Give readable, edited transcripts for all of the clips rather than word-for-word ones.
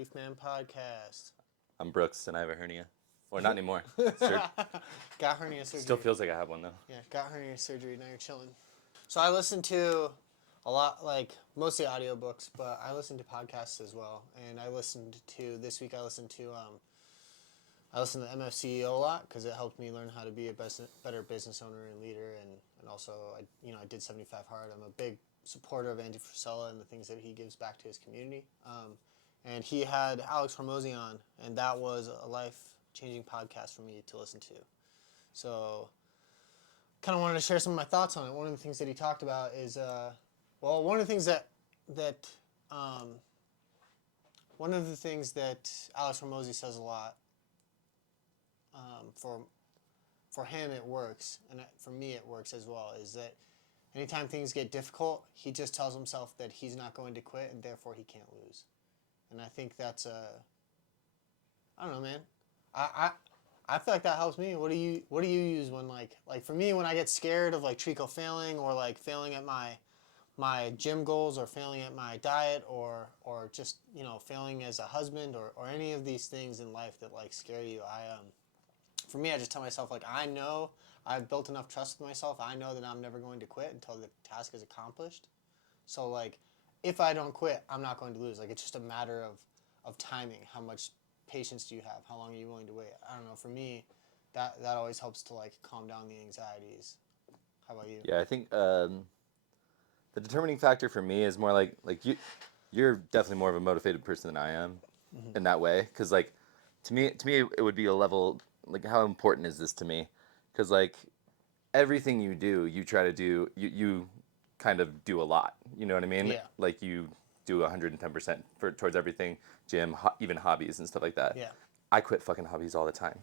Leafman podcast. I'm Brooks, and I have a hernia. Or not anymore. Got hernia surgery. Still feels like I have one, though. Yeah, got hernia surgery. Now you're chilling. So I listen to a lot, like mostly audiobooks, but I listen to podcasts as well. And this week I listened to MFCEO a lot because it helped me learn how to be a better business owner and leader. And also, I did 75 Hard. I'm a big supporter of Andy Frisella and the things that he gives back to his community. And he had Alex Hormozy on, and that was a life-changing podcast for me to listen to. So, kind of wanted to share some of my thoughts on it. One of the things that he talked about is, one of the things that Alex Hormozy says a lot. For him, it works, and for me, it works as well. Is that anytime things get difficult, he just tells himself that he's not going to quit, and therefore he can't lose. And I think that's I don't know, man. I feel like that helps me. What do you use when like for me when I get scared of like Trico failing or like failing at my gym goals or failing at my diet or just failing as a husband or any of these things in life that like scare you. For me, I just tell myself like I know I've built enough trust with myself. I know that I'm never going to quit until the task is accomplished. So like if I don't quit, I'm not going to lose. Like it's just a matter of timing. How much patience do you have? How long are you willing to wait? I don't know. For me, that always helps to like calm down the anxieties. How about you? Yeah, I think the determining factor for me is more like you're definitely more of a motivated person than I am in that way. Because like to me it would be a level like how important is this to me? Because like everything you do, you try to do you kind of do a lot. You know what I mean? Yeah. Like you do 110% towards everything, gym, even hobbies and stuff like that. Yeah. I quit fucking hobbies all the time.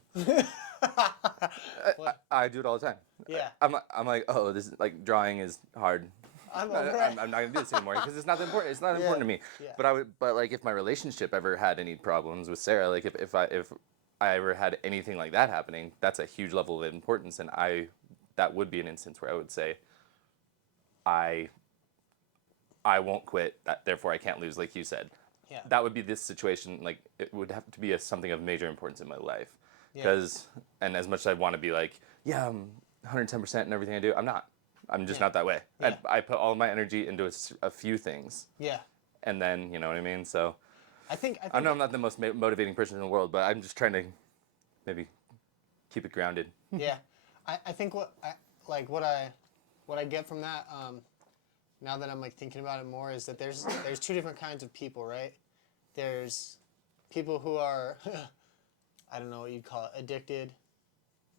I do it all the time. Yeah. I'm like, oh, this is like drawing is hard. I'm not gonna do this anymore because it's not important. It's not important to me. Yeah. But like if my relationship ever had any problems with Sarah, like if I ever had anything like that happening, that's a huge level of importance, and that would be an instance where I would say, I won't quit. Therefore, I can't lose, like you said. Yeah. That would be this situation. Like it would have to be something of major importance in my life. Yeah. Because and as much as I want to be like, yeah, I'm 110% in everything I do, I'm not. I'm just not that way. Yeah. I put all my energy into a few things. Yeah. And then you know what I mean. So I think I know I'm not the most motivating person in the world, but I'm just trying to maybe keep it grounded. Yeah. I think what I get from that. Now that I'm like thinking about it more, is that there's two different kinds of people, right? There's people who are, I don't know what you'd call it, addicted,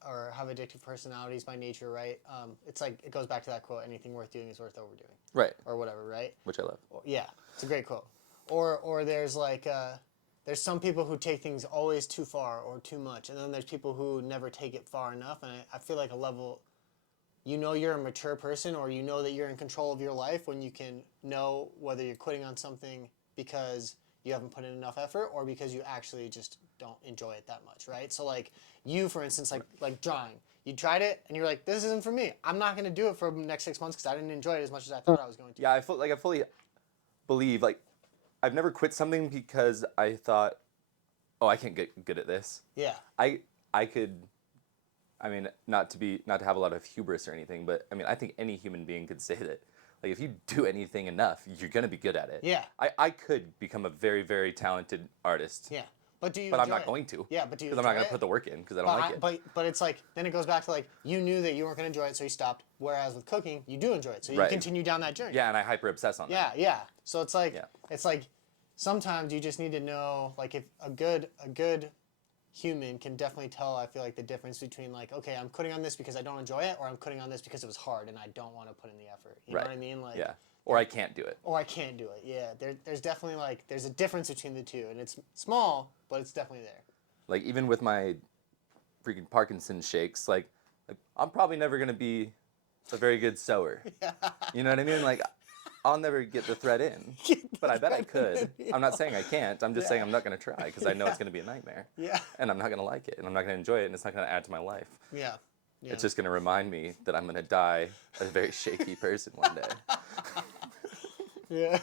or have addictive personalities by nature, right? It's like it goes back to that quote: "Anything worth doing is worth overdoing." Right. Or whatever, right? Which I love. Yeah, it's a great quote. Or there's like there's some people who take things always too far or too much, and then there's people who never take it far enough. And I feel like a level. You know you're a mature person, or you know that you're in control of your life when you can know whether you're quitting on something because you haven't put in enough effort or because you actually just don't enjoy it that much, right? So like you, for instance, like drawing. You tried it and you're like, this isn't for me. I'm not going to do it for the next 6 months because I didn't enjoy it as much as I thought I was going to. Yeah, I fully believe, like, I've never quit something because I thought, oh, I can't get good at this. Yeah. I could... I mean, not to have a lot of hubris or anything, but I mean, I think any human being could say that, like, if you do anything enough, you're gonna be good at it. Yeah. I could become a very, very talented artist. Yeah. But do you? But I'm enjoy not it? going to. Yeah, but do you? Because I'm not gonna put the work in because I don't like it. But it's like then it goes back to like you knew that you weren't gonna enjoy it, so you stopped. Whereas with cooking, you do enjoy it, so you Right. continue down that journey. Yeah, and I hyper obsess on that. Yeah. So it's like sometimes you just need to know like if a good human can definitely tell, I feel like, the difference between like, okay, I'm quitting on this because I don't enjoy it, or I'm quitting on this because it was hard and I don't want to put in the effort. You know what I mean? Like, yeah. Or I can't do it. Or I can't do it. Yeah. There's definitely like there's a difference between the two, and it's small, but it's definitely there. Like even with my freaking Parkinson's shakes, like I'm probably never gonna be a very good sewer. Yeah. You know what I mean? Like I'll never get the thread in, but I bet I could. I'm not saying I can't. I'm just saying I'm not going to try because I know it's going to be a nightmare. Yeah. And I'm not going to like it, and I'm not going to enjoy it, and it's not going to add to my life. Yeah. It's just going to remind me that I'm going to die a very shaky person one day. Yeah.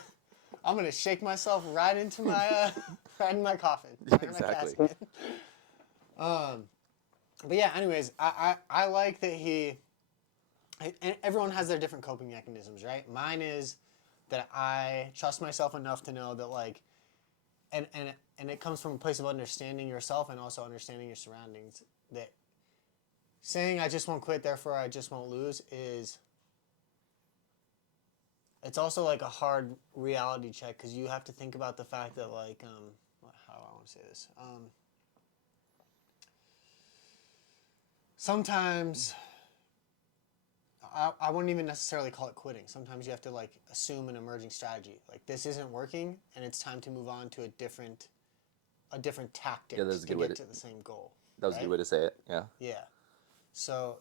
I'm going to shake myself right into my right in my coffin. Right Exactly. in my casket. But yeah, anyways, I like that and everyone has their different coping mechanisms, right? Mine is that I trust myself enough to know that like, and it comes from a place of understanding yourself and also understanding your surroundings. That saying I just won't quit, therefore I just won't lose it's also like a hard reality check because you have to think about the fact that like how do I want to say this sometimes I wouldn't even necessarily call it quitting. Sometimes you have to like assume an emerging strategy. Like this isn't working, and it's time to move on to a different tactic Yeah, that's a to good way get to. to the same goal. That was a right? good way to say it. Yeah. Yeah. So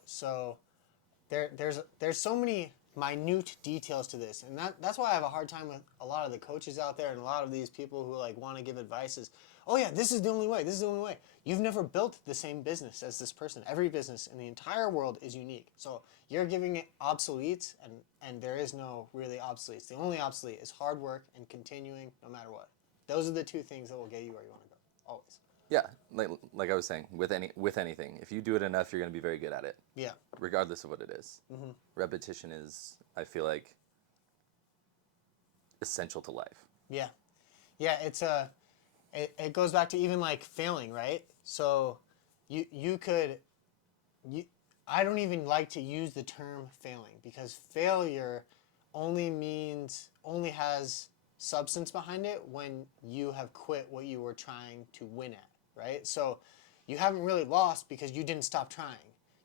there's so many minute details to this, and that's why I have a hard time with a lot of the coaches out there and a lot of these people who like want to give advice is, oh yeah, this is the only way. This is the only way. You've never built the same business as this person. Every business in the entire world is unique. So you're giving it obsoletes, and there is no really obsoletes. The only obsolete is hard work and continuing no matter what. Those are the two things that will get you where you want to go. Always. Yeah, like I was saying, with anything, if you do it enough, you're going to be very good at it, Yeah. regardless of what it is. Repetition is, I feel like, essential to life. Yeah. Yeah, it goes back to even like failing, right? So you could you I don't even like to use the term failing because failure only has substance behind it when you have quit what you were trying to win at, right? So you haven't really lost because you didn't stop trying.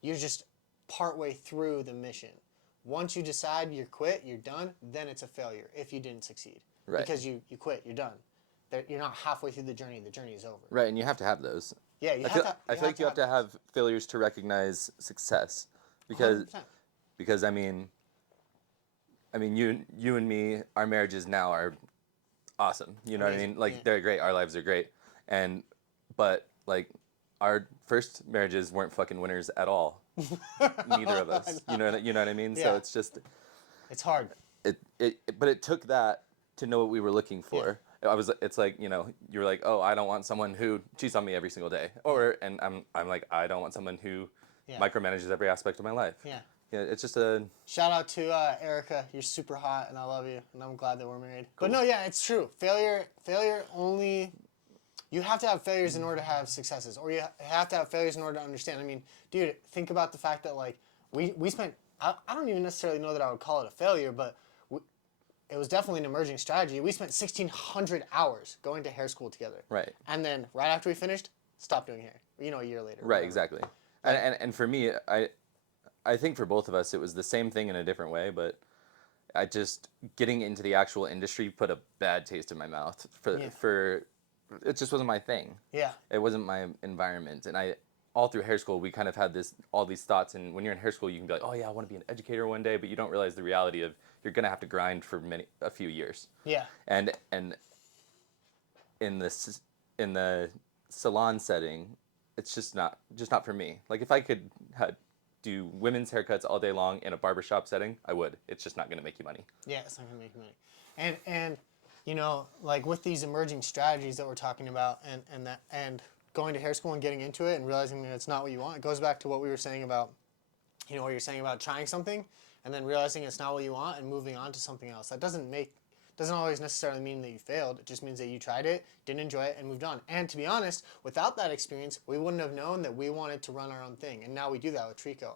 You're just partway through the mission. Once you decide you're quit, you're done, then it's a failure if you didn't succeed. Right. Because you quit, you're done. You're not halfway through the journey is over. Right, and you have to have those. Yeah, you I have feel, to. I feel like you have to have failures to recognize success, because 100%. because you and me, our marriages now are awesome. You know what I Amazing, mean? Like yeah. they're great. Our lives are great, but like our first marriages weren't fucking winners at all. Neither of us. You know what I mean? So Yeah. it's just It's hard. but it took that to know what we were looking for. It's like, you're like, oh, I don't want someone who cheats on me every single day, and I'm like, I don't want someone who Yeah. micromanages every aspect of my life. Yeah. Yeah, it's just a. Shout out to Erica. You're super hot, and I love you, and I'm glad that we're married. But no, yeah, it's true. Failure only. You have to have failures in order to have successes, or you have to have failures in order to understand. I mean, dude, think about the fact that like we spent. I don't even necessarily know that I would call it a failure, but it was definitely an emerging strategy. We spent 1,600 hours going to hair school together. Right. And then right after we finished, stopped doing hair. A year later. Right, exactly. And for me, I think for both of us, it was the same thing in a different way, but I just getting into the actual industry put a bad taste in my mouth for it just wasn't my thing. Yeah. It wasn't my environment, and I all through hair school we kind of had all these thoughts, and when you're in hair school you can be like, oh yeah, I want to be an educator one day, but you don't realize the reality of you're gonna have to grind for a few years. Yeah. And in the salon setting, it's just not for me. Like if I could do women's haircuts all day long in a barbershop setting, I would. It's just not going to make you money. Yeah, it's not going to make you money. And like with these emerging strategies that we're talking about and going to hair school and getting into it and realizing that it's not what you want, it goes back to what we were saying about, what you're saying about trying something and then realizing it's not what you want and moving on to something else. That doesn't always necessarily mean that you failed. It just means that you tried it, didn't enjoy it, and moved on. And to be honest, without that experience, we wouldn't have known that we wanted to run our own thing. And now we do that with Trico.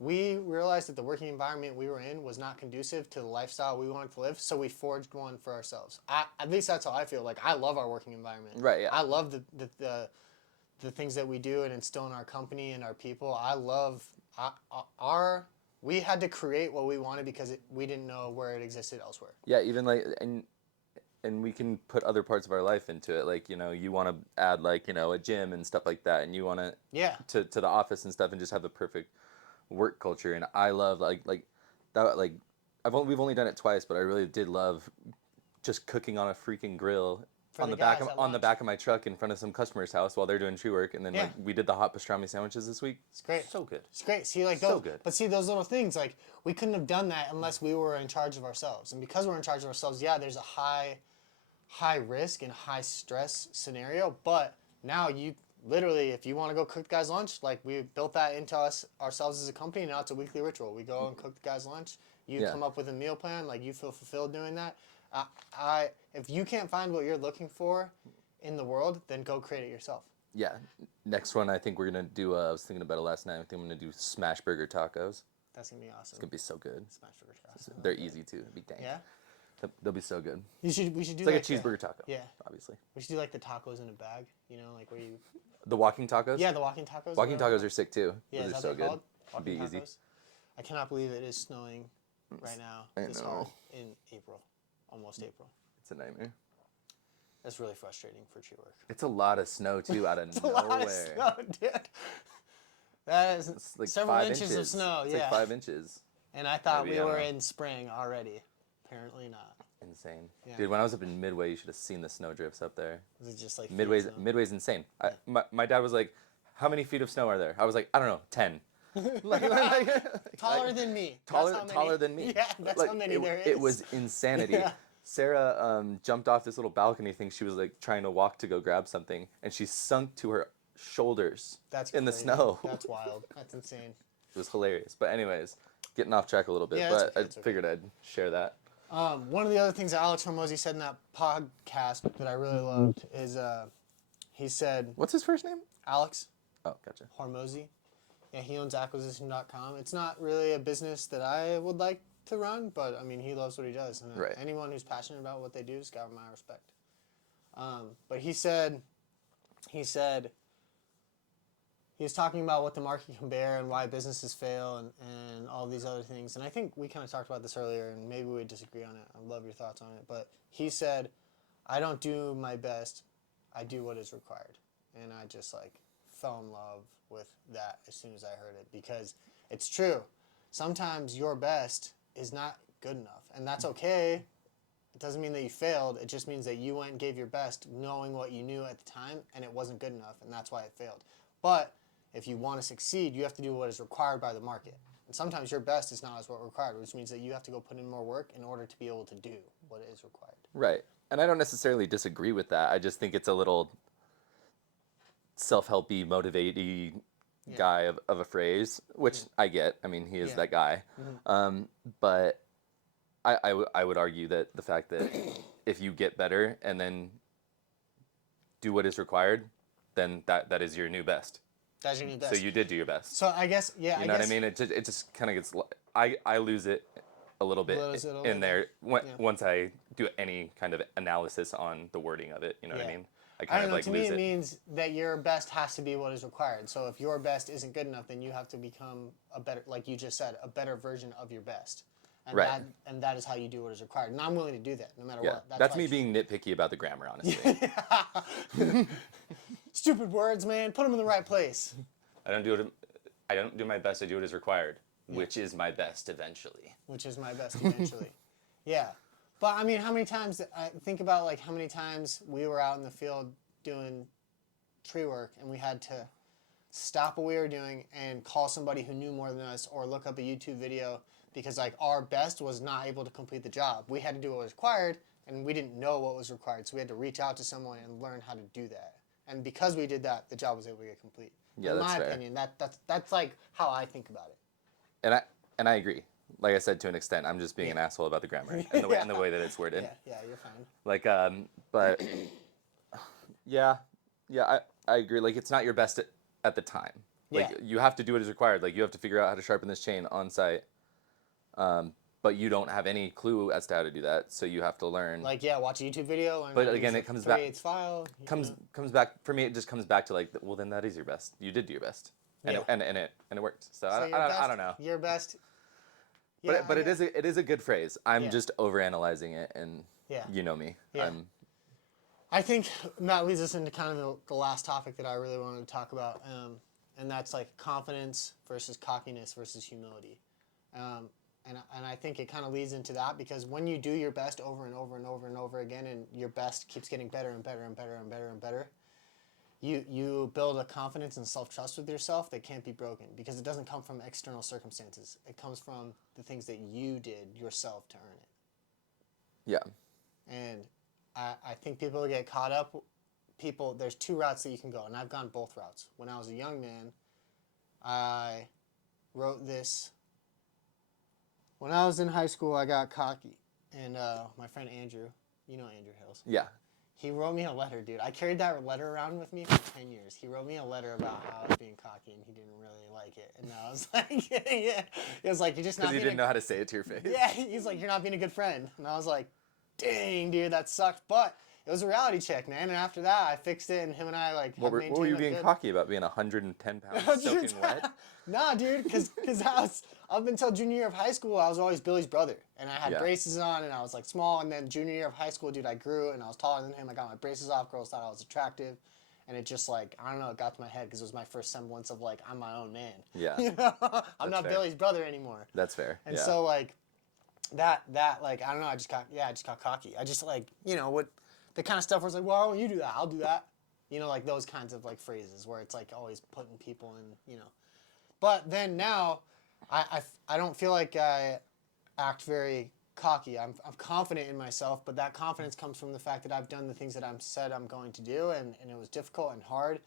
We realized that the working environment we were in was not conducive to the lifestyle we wanted to live, so we forged one for ourselves. At least that's how I feel. Like, I love our working environment. Right, yeah. I love the things that we do and instill in our company and our people. I love we had to create what we wanted because we didn't know where it existed elsewhere. Yeah, even like and we can put other parts of our life into it. Like, you want to add like, a gym and stuff like that, and you want to the office and stuff and just have the perfect work culture. And I love like that. Like we've only done it twice, but I really did love just cooking on a freaking grill on the back of my truck in front of some customer's house while they're doing tree work. And then like we did the hot pastrami sandwiches this week. It's great. So good. It's great. See, like so good. But see, those little things, like we couldn't have done that unless we were in charge of ourselves. And because we're in charge of ourselves, yeah, there's a high high risk and high stress scenario, but now you literally, if you want to go cook the guy's lunch, like we built that into ourselves as a company. Now it's a weekly ritual. We go and cook the guy's lunch. You come up with a meal plan, like you feel fulfilled doing that. If you can't find what you're looking for in the world, then go create it yourself. Yeah. Next one, I think we're gonna do. I was thinking about it last night. I think I'm gonna do smash burger tacos. That's gonna be awesome. It's gonna be so good. Smash burger tacos. They're easy too. It'd be dang. Yeah. They'll be so good. We should do It's like like a cheeseburger taco. Yeah. Obviously. We should do like the tacos in a bag. You know, like where you. The walking tacos. Yeah, the walking tacos. Walking tacos are sick too. Yeah, Those is are that so what they're good. called? Walking Be easy. tacos. I cannot believe it is snowing right now. I This know. hard in April, almost April. It's a nightmare. That's really frustrating for tree work. It's a lot of snow too, out of It's nowhere. a lot of snow, dude. That is It's like several 5 inches of snow. It's Yeah. like 5 inches. And I thought Maybe, we I don't were know. in spring already. Apparently not. Insane. Yeah. Dude, when I was up in Midway, you should have seen the snow drifts up there. Was it just like Midway's fake snow? Midway's insane. Yeah. My dad was like, "How many feet of snow are there?" I was like, "I don't know, 10." Taller than me. That's taller how many- taller than me. Yeah, that's Like, how many there is. It was insanity. Yeah. Sarah jumped off this little balcony thing. She was like trying to walk to go grab something, and she sunk to her shoulders That's in the crazy. snow. That's wild. That's insane. It was hilarious. But anyways, getting off track a little bit, Yeah, but it's okay, I it's okay. figured I'd share that. One of the other things that Alex Hormozy said in that podcast that I really loved is he said, What's his first name? Alex Oh, gotcha. Hormozy. Yeah, he owns acquisition.com. It's not really a business that I would like to run, but I mean, he loves what he does. And Right. anyone who's passionate about what they do has got my respect. But he said, he was talking about what the market can bear and why businesses fail and all these other things. And I think we kind of talked about this earlier, and maybe we disagree on it. I'd love your thoughts on it. But he said, I don't do my best. I do what is required. And I just like fell in love with that as soon as I heard it, because it's true. Sometimes your best is not good enough, and that's okay. It doesn't mean that you failed. It just means that you went and gave your best knowing what you knew at the time, and it wasn't good enough, and that's why it failed. But if you want to succeed, you have to do what is required by the market. And sometimes your best is not as what required, which means that you have to go put in more work in order to be able to do what is required. Right. And I don't necessarily disagree with that. I just think it's a little self-helpy, motivating guy of a phrase, which I get. I mean, he is that guy. But I would argue that the fact that if you get better and then do what is required, then that is your new best. That's your new best. So you did do your best. So I guess, yeah. You know what I mean? It just kind of gets. I lose it a little bit Lose it a little in bit. there once I do any kind of analysis on the wording of it. You know what I Yeah. mean? I I kind don't of know. like To me, lose it it. means that your best has to be what is required. So if your best isn't good enough, then you have to become a better, like you just said, a better version of your best. And Right. that is how you do what is required. And I'm willing to do that, no matter Yeah, what. that's why me I- being nitpicky about the grammar, honestly. Stupid words, man. Put them in the right place. I don't do my best. I do what is required, which is my best eventually. Which is my best eventually. Yeah. But I mean, how many times, I think about like how many times we were out in the field doing tree work and we had to stop what we were doing and call somebody who knew more than us or look up a YouTube video because like our best was not able to complete the job. We had to do what was required and we didn't know what was required. So we had to reach out to someone and learn how to do that. And because we did that, the job was able to get complete. Yeah, in that's my fair. opinion, that's like how I think about it. And I agree. Like I said, to an extent, I'm just being an asshole about the grammar and the way that it's worded. Yeah, you're fine. Like, but yeah, I agree. Like, it's not your best at the time. Like, Yeah. you have to do what is required. Like, you have to figure out how to sharpen this chain on site. But you don't have any clue as to how to do that, so you have to learn. Like, yeah, watch a YouTube video. And But again, it comes back- 3/8 file. you know. comes back for me. It just comes back to like, well, then that is your best. You did do your best, and Yeah. it worked. So, So your I best- don't know. Your best. But it is a good phrase. I'm Yeah. just overanalyzing it, and Yeah. you know me. Yeah. I think that leads us into kind of the last topic that I really wanted to talk about, and that's like confidence versus cockiness versus humility. And I think it kind of leads into that because when you do your best over and over and over and over again, and your best keeps getting better and better and better and better and better, you build a confidence and self-trust with yourself that can't be broken because it doesn't come from external circumstances. It comes from the things that you did yourself to earn it. Yeah. And I think people get caught up. There's two routes that you can go, and I've gone both routes. When I was a young man, I wrote this. When I was in high school, I got cocky, and my friend Andrew, you know Andrew Hills. Yeah. He wrote me a letter, dude. I carried that letter around with me for 10 years. He wrote me a letter about how I was being cocky, and he didn't really like it. And I was like, yeah. He was like, you're just not Because he being didn't know how to say it to your face. Yeah, he's like, you're not being a good friend. And I was like, dang, dude, that sucked. But it was a reality check, man. And after that, I fixed it, and him and I, like, What were you being cocky about? Being 110 pounds soaking wet? Nah, dude, because up until junior year of high school, I was always Billy's brother. And I had braces on, and I was, like, small. And then junior year of high school, dude, I grew, and I was taller than him. I got my braces off. Girls thought I was attractive. And it just, like, I don't know, it got to my head because it was my first semblance of, like, I'm my own man. Yeah. You know? I'm not fair. Billy's brother anymore. That's fair. And yeah. so, like, that, like, I don't know, I just got cocky. I just, like, you know, what the kind of stuff where it's like, well, why don't you do that? I'll do that. You know, like, those kinds of, like, phrases where it's, like, always putting people in, you know. But then now, I don't feel like I act very cocky. I'm confident in myself, but that confidence comes from the fact that I've done the things that I'm said I'm going to do, and it was difficult and hard,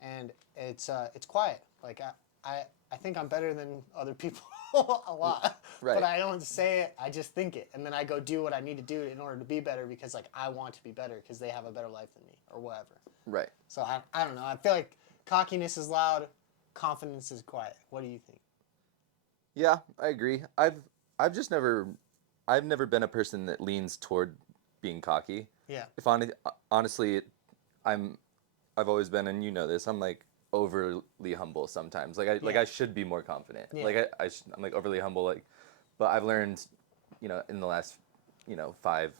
and it's quiet. Like, I think I'm better than other people a lot, Right. but I don't say it, I just think it, and then I go do what I need to do in order to be better because, like, I want to be better because they have a better life than me or whatever. Right. So I don't know. I feel like cockiness is loud, confidence is quiet. What do you think? Yeah, I agree. I've never been a person that leans toward being cocky. Yeah. If honestly, I've always been, and you know this, I'm like overly humble sometimes. Like I should be more confident. Yeah. Like I'm like overly humble. Like, but I've learned, you know, in the last, you know, 5-6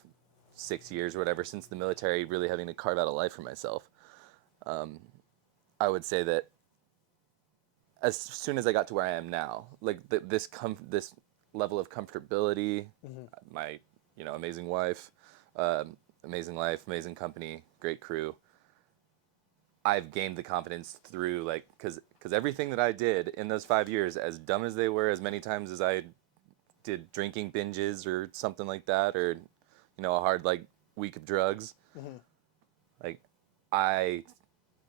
years or whatever, since the military, really having to carve out a life for myself. I would say that as soon as I got to where I am now, like this level of comfortability, my, you know, amazing wife, amazing life, amazing company, great crew. I've gained the confidence through, like, because everything that I did in those 5 years, as dumb as they were, as many times as I did drinking binges or something like that, or, you know, a hard, like, week of drugs, like,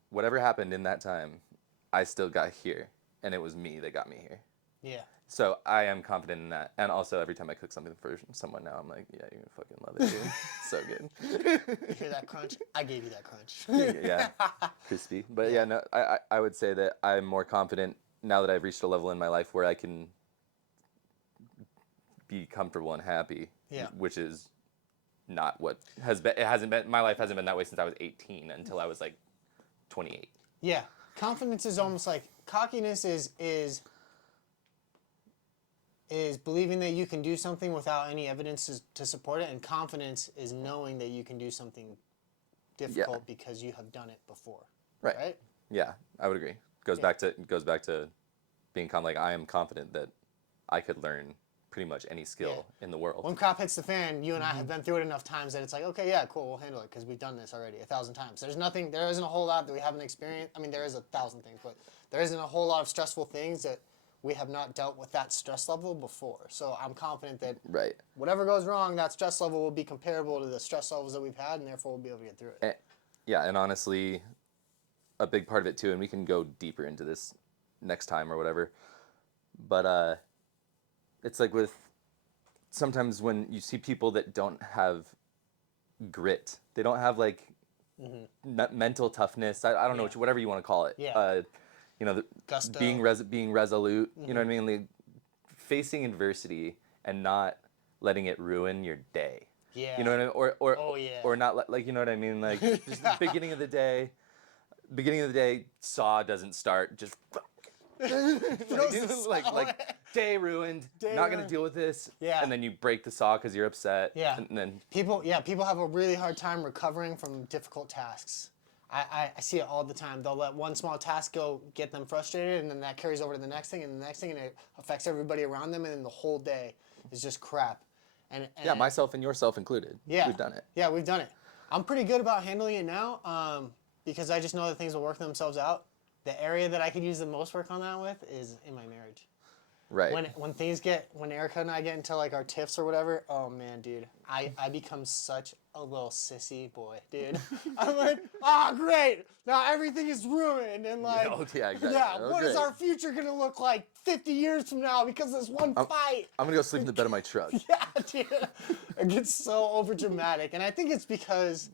whatever happened in that time, I still got here, and it was me that got me here. Yeah. So I am confident in that. And also, every time I cook something for someone now, I'm like, yeah, you're going to fucking love it, dude. So good. You hear that crunch? I gave you that crunch. Yeah, crispy. But yeah, no, I would say that I'm more confident now that I've reached a level in my life where I can be comfortable and happy, which is not what has been. It hasn't been. My life hasn't been that way since I was 18 until I was like 28. Yeah, confidence is almost like cockiness is believing that you can do something without any evidence to support it, and confidence is knowing that you can do something difficult because you have done it before. Right? Yeah, I would agree. Goes back to being like, I am confident that I could learn pretty much any skill in the world. When crap hits the fan, you and I have been through it enough times that it's like, okay, yeah, cool, we'll handle it because we've done this already 1,000 times. There isn't a whole lot that we haven't experienced. I mean, there is 1,000 things, but there isn't a whole lot of stressful things that we have not dealt with that stress level before. So I'm confident that whatever goes wrong, that stress level will be comparable to the stress levels that we've had, and therefore we'll be able to get through it. And honestly, a big part of it too, and we can go deeper into this next time or whatever, but it's like with sometimes when you see people that don't have grit, they don't have like mental toughness. I don't know whatever you want to call it. Yeah. You know, Gusto. being resolute. You know what I mean? Like, facing adversity and not letting it ruin your day. Yeah. You know what I mean? Or not like, you know what I mean? Like, just the beginning of the day, saw doesn't start. Just like day ruined. Not gonna deal with this. Yeah. And then you break the saw because you're upset. Yeah. And then people have a really hard time recovering from difficult tasks. I see it all the time. They'll let one small task go get them frustrated, and then that carries over to the next thing, and the next thing, and it affects everybody around them, and then the whole day is just crap. And myself and yourself included. Yeah. We've done it. Yeah, we've done it. I'm pretty good about handling it now because I just know that things will work themselves out. The area that I could use the most work on that with is in my marriage. Right. When Erica and I get into like our tiffs or whatever, oh man, dude, I become such a little sissy boy, dude. I'm like, oh great, now everything is ruined, and like, Yeah, exactly. yeah, Oh, what is great. our future gonna look like 50 years from now because of this one fight? I'm gonna go sleep in the bed of my truck. Yeah, dude, it gets so over dramatic, and I think it's because.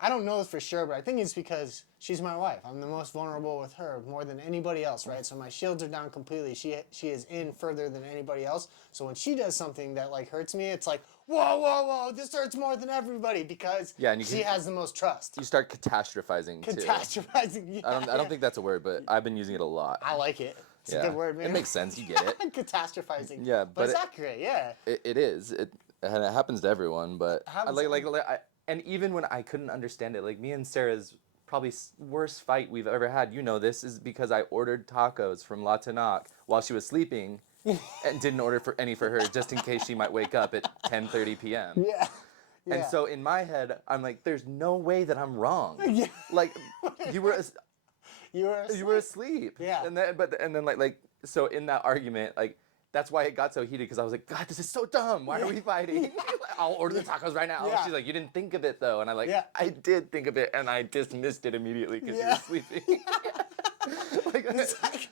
I don't know this for sure, but I think it's because she's my wife. I'm the most vulnerable with her more than anybody else, right? So my shields are down completely. She is in further than anybody else. So when she does something that like hurts me, it's like, whoa, this hurts more than everybody because she has the most trust. You start catastrophizing too. Catastrophizing, yeah. I don't think that's a word, but I've been using it a lot. I like it. It's a good word, man. It makes sense. You get it. Catastrophizing. Yeah, but it's accurate. Yeah. It is. And it happens to everyone, but and even when I couldn't understand it, like me and Sarah's probably worst fight we've ever had, you know this, is because I ordered tacos from La Tanac while she was sleeping and didn't order any for her just in case she might wake up at 10:30 p.m. Yeah. And so in my head, I'm like, there's no way that I'm wrong. Yeah. Like you were asleep. Yeah. And then like so in that argument, like that's why it got so heated, because I was like, God, this is so dumb. Why are we fighting? I'll order the tacos right now. Yeah. She's like, you didn't think of it though. And I did think of it, and I dismissed it immediately because you were sleeping.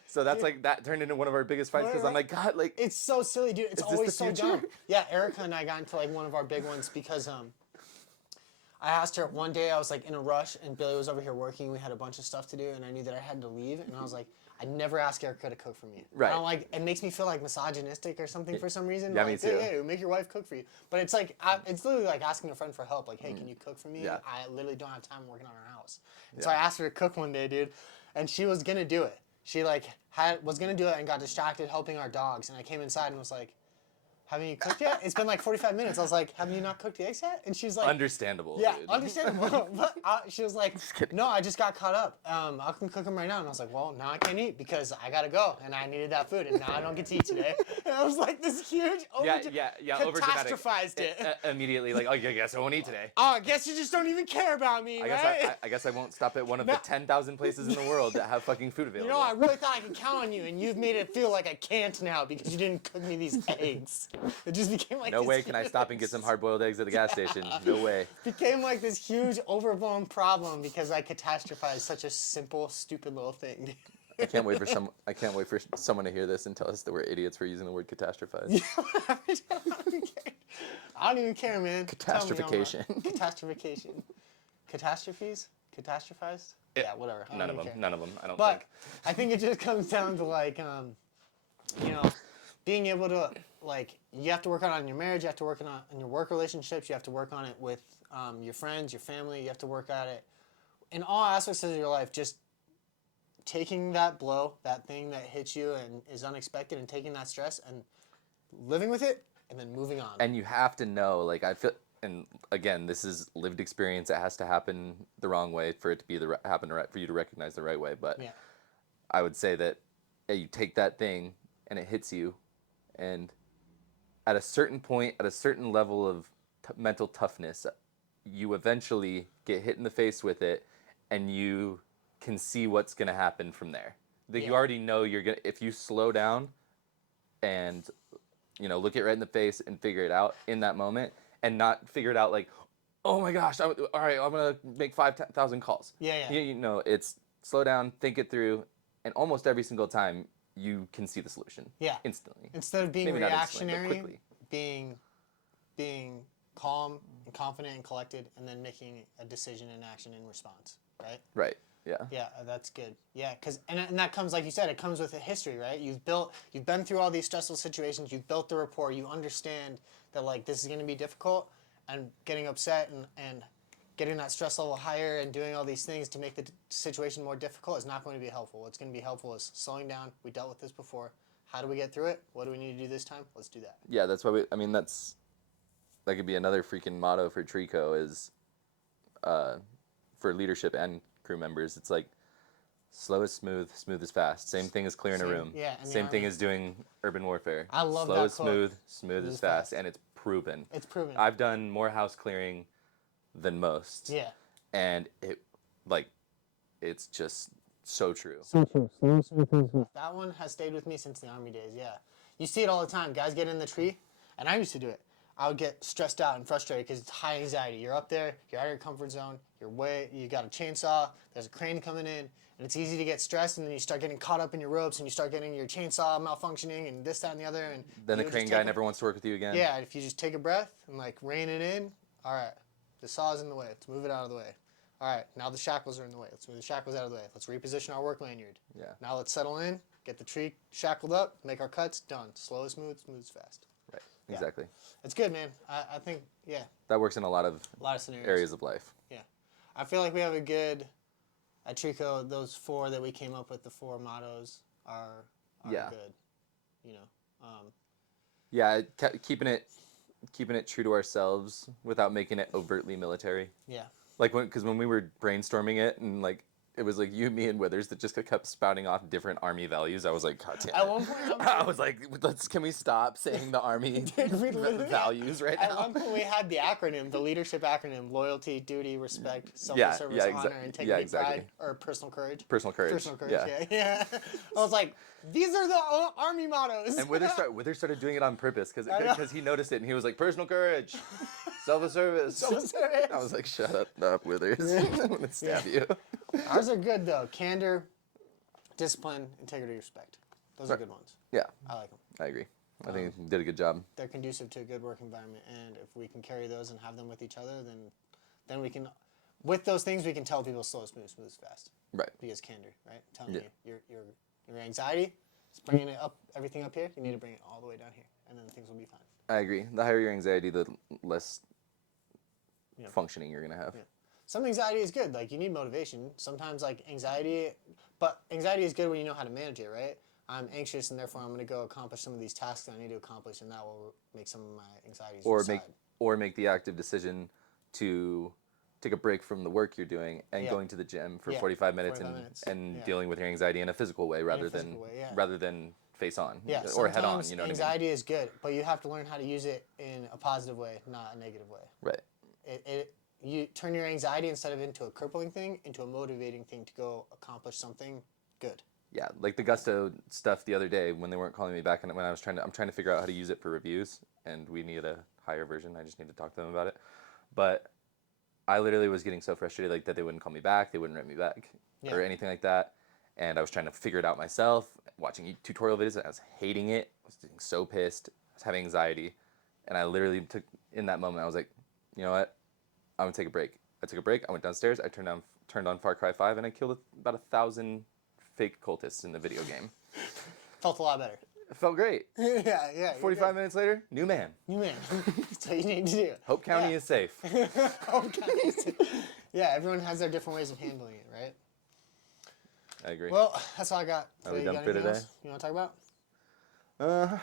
So that's like, that turned into one of our biggest fights because I'm like, God, like. It's so silly, dude. It's always so dumb. Yeah, Erica and I got into like one of our big ones because I asked her one day, I was like in a rush and Billy was over here working. We had a bunch of stuff to do and I knew that I had to leave. And I was like, I'd never ask Erica to cook for me. Right. I'm like, it makes me feel like misogynistic or something for some reason. Yeah, like, me too. Hey, make your wife cook for you. But it's like, it's literally like asking a friend for help. Like, hey, can you cook for me? Yeah. I literally don't have time working on our house. And so I asked her to cook one day, dude. And she was going to do it. She like was going to do it and got distracted helping our dogs. And I came inside and was like, haven't you cooked yet? It's been like 45 minutes. I was like, haven't you not cooked the eggs yet? And she's like... Understandable, Yeah, dude. understandable. But she was like, no, I just got caught up. I can cook them right now. And I was like, well, now I can't eat because I got to go. And I needed that food. And now I don't get to eat today. And I was like, this huge... Catastrophized it. Immediately, like, oh, I guess I won't eat today. Oh, I guess you just don't even care about me, right? I guess I won't stop at one of the 10,000 places in the world that have fucking food available. You know, I really thought I could count on you, and you've made it feel like I can't now because you didn't cook me these eggs. It just became like no way can I stop and get some hard-boiled eggs at the gas station. No way. Became like this huge overblown problem because I catastrophized such a simple, stupid little thing. I can't wait for someone to hear this and tell us that we're idiots for using the word catastrophize. I don't even care, man. Catastrophication. Catastrophication. Catastrophes? Catastrophized? Yeah, whatever. None of them. I don't think. But I think it just comes down to like, you know, being able to, like, you have to work on it in your marriage, you have to work on it in your work relationships, you have to work on it with your friends, your family, you have to work at it in all aspects of your life. Just taking that blow, that thing that hits you and is unexpected, and taking that stress and living with it and then moving on. And you have to know, like, I feel, and again, this is lived experience. It has to happen the wrong way for it to be happen right, for you to recognize the right way. But yeah. I would say that you take that thing and it hits you, and at a certain point, at a certain level of mental toughness, you eventually get hit in the face with it, and you can see what's going to happen from there. Like, you already know if you slow down and, you know, look it right in the face and figure it out in that moment, and not figure it out like, oh my gosh, all right, I'm going to make 5,000 calls. Yeah. You know, it's slow down, think it through, and almost every single time you can see the solution. Yeah. Instantly. Instead of being Maybe reactionary, being calm and confident and collected, and then making a decision and action in response, right? Right. Yeah. Yeah, that's good. Yeah, and that comes, like you said, it comes with a history, right? You've been through all these stressful situations. You've built the rapport. You understand that like this is going to be difficult, and getting upset and getting that stress level higher and doing all these things to make the situation more difficult is not going to be helpful. What's going to be helpful is slowing down. We dealt with this before. How do we get through it? What do we need to do this time? Let's do that. Yeah, that's why that could be another freaking motto for Trico is, for leadership and crew members. It's like, slow is smooth, smooth is fast. Same thing as clearing a room. Yeah. Same thing as doing urban warfare. I love slow that is smooth, smooth is fast, and it's proven. It's proven. I've done more house clearing than most. Yeah. And it's just so true. So true. That one has stayed with me since the Army days, yeah. You see it all the time. Guys get in the tree, and I used to do it. I would get stressed out and frustrated because it's high anxiety. You're up there, you're out of your comfort zone, you got a chainsaw, there's a crane coming in, and it's easy to get stressed, and then you start getting caught up in your ropes, and you start getting your chainsaw malfunctioning, and this, that, and the other. And Then the crane guy never wants to work with you again. Yeah, if you just take a breath and like rein it in, all right, the saw's in the way, let's move it out of the way. All right, now the shackles are in the way, let's move the shackles out of the way. Let's reposition our work lanyard. Yeah. Now let's settle in, get the tree shackled up, make our cuts, done. Slow, smooth, smooth, fast. Right. Exactly. It's good, man. I think, yeah. That works in a lot of scenarios. areas of life. Yeah. I feel like we have a good, at Trico, those 4 that we came up with, the 4 mottos are Yeah. good. You know. Yeah, keeping it true to ourselves without making it overtly military. Yeah. Like because when we were brainstorming it and like it was like you, me, and Withers that just kept spouting off different army values. I was like, God damn it. At one point, I was like, can we stop saying the army values right now? At one point, we had the acronym, the leadership acronym: loyalty, duty, respect, self-service, honor, integrity, pride, or personal courage. Personal courage. Personal courage. Yeah. I was like, these are the army mottos. And Withers started doing it on purpose because he noticed it and he was like, personal courage, self-service. I was like, shut up, Withers. I'm gonna stab you. Ours are good though. Candor, discipline, integrity, respect. Those are good ones. Yeah. I like them. I agree. I think you did a good job. They're conducive to a good work environment, and if we can carry those and have them with each other, then we can, with those things, we can tell people slow, smooth, fast. Right. Because candor, right? Telling you your anxiety is bringing it up, everything up here. You need to bring it all the way down here, and then things will be fine. I agree. The higher your anxiety, the less functioning you're gonna have. Yeah. Some anxiety is good. Like, you need motivation. Sometimes, like, but anxiety is good when you know how to manage it, right? I'm anxious, and therefore I'm going to go accomplish some of these tasks that I need to accomplish, and that will make some of my anxieties subside. Or make the active decision to take a break from the work you're doing and going to the gym for 45 minutes and dealing with your anxiety in a physical way rather than face on or head on. You know what I mean? Anxiety is good, but you have to learn how to use it in a positive way, not a negative way. Right. You turn your anxiety instead of into a crippling thing into a motivating thing to go accomplish something good. Yeah, like the Gusto stuff the other day when they weren't calling me back and when I'm trying to figure out how to use it for reviews and we need a higher version. I just need to talk to them about it. But I literally was getting so frustrated like that they wouldn't call me back, they wouldn't write me back or anything like that. And I was trying to figure it out myself, watching tutorial videos, and I was hating it. I was getting so pissed. I was having anxiety. And I literally in that moment, I was like, you know what? I'm gonna take a break. I took a break. I went downstairs. I turned on Far Cry 5, and I killed about 1,000 fake cultists in the video game. Felt a lot better. It felt great. Yeah. 45 minutes later, new man. That's what you need to do. Hope County is safe. Hope County is safe. Yeah, everyone has their different ways of handling it, right? I agree. Well, that's all I got. Are we done for today? Else you want to talk about?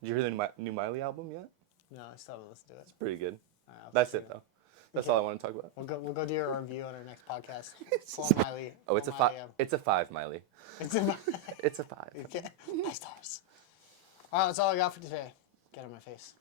Did you hear the new Miley album yet? No, I still haven't listened to it. It's pretty good. Right, That's it though. That's all I want to talk about. We'll go do a review on our next podcast. Full Miley. Oh, it's a 5. It's a 5, Miley. It's a 5. It's a 5. Okay. 5 stars. All right, that's all I got for today. Get on my face.